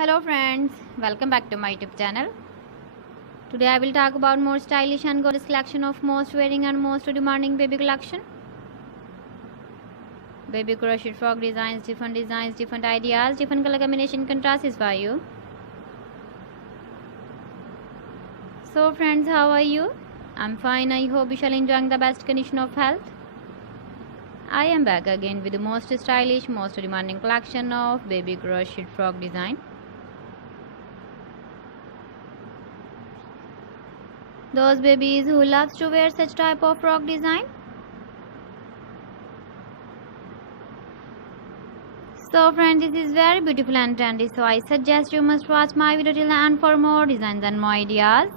Hello friends, welcome back to my YouTube channel. Today I will talk about more stylish and gorgeous collection of most wearing and most demanding baby collection. Baby crochet frog designs, different ideas, different color combination contrasts for you. So friends, how are you? I'm fine. I hope you shall enjoying the best condition of health. I am back again with the most stylish, most demanding collection of baby crochet frog design. Those babies who loves to wear such type of frog design. So friends, this is very beautiful and trendy, so I suggest you must watch my video till the end for more designs and more ideas.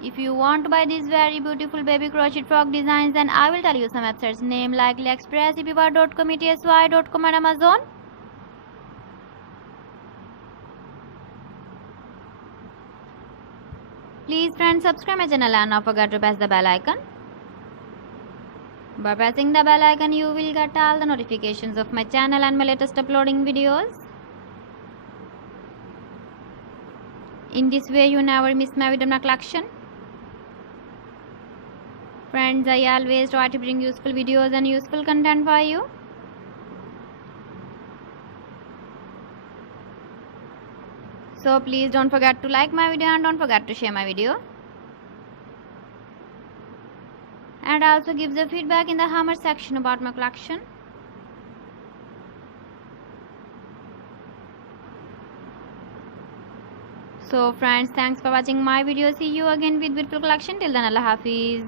If you want to buy these very beautiful baby crochet frog designs, then I will tell you some websites name like AliExpress, eBay.com, etsy.com and Amazon. Please friends, subscribe my channel and not forget to press the bell icon. By pressing the bell icon, you will get all the notifications of my channel and my latest uploading videos. In this way, you never miss my video collection. Friends, I always try to bring useful videos and useful content for you. So please don't forget to like my video and don't forget to share my video. And also give the feedback in the comment section about my collection. So friends, thanks for watching my video. See you again with beautiful collection. Till then, Allah Hafiz.